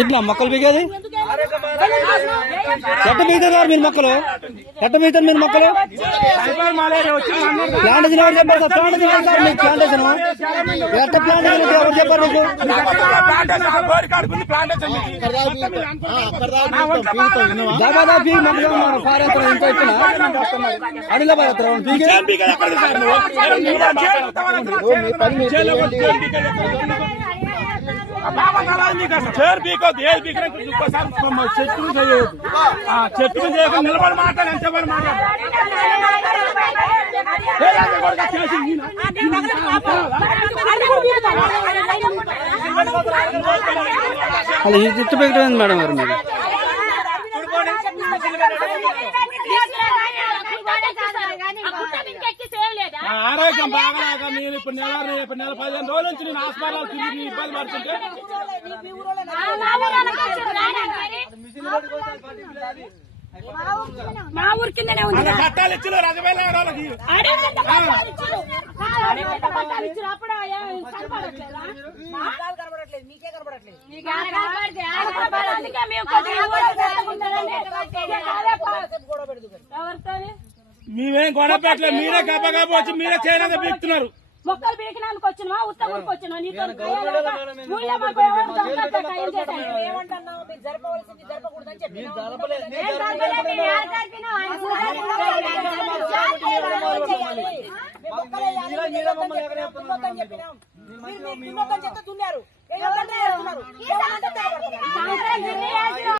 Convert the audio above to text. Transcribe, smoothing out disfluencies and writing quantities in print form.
ఇట్లా మొక్కలు పీకేది ఎట్ట పీకుతారు మీరు మొక్కలు? ఎట్ట పీకుతారు మీరు మొక్కలు? ప్లాంటేషన్ ఎవరు చెప్పారు సార్? ప్లాంటేషన్ సార్ మీకు ప్లాంటేషన్ ఎట్ట ప్లాంటేషన్ ఎవరు చెప్పారు మీకు? దాదాపు పీకి మొక్కలు పారేస్తారు ఇంత వచ్చిన అడిలో పారేస్తారు చేరు పీకొద్దు, ఏది పీకినా చెట్టు చేయదు. చెట్టు చేయకుండా నిలబడి మాట్లాడి ఎంతమంది మాట్లాడు అలా ఈ చుట్టూ పెట్టలేదు మేడం గారు మీరు. ఆరోగ్యం బాగలేక నేను ఇప్పుడు నెల 15 రోజుల నుంచి నేను హాస్పిటల్ తిరిగి ఇబ్బంది పడుతుంటే మా ఊరి కిందనే ఉంది. పట్టాలు ఇచ్చిన రజవేల వాళ్ళకి మేమేం గొడవ పెట్టలేదు, మీరే గబగబా వచ్చి మీరే చేయడానికి పీకుతున్నారు. మొక్కలు పీకినానికి వచ్చినా ఉత్తముడికి వచ్చినా నీతో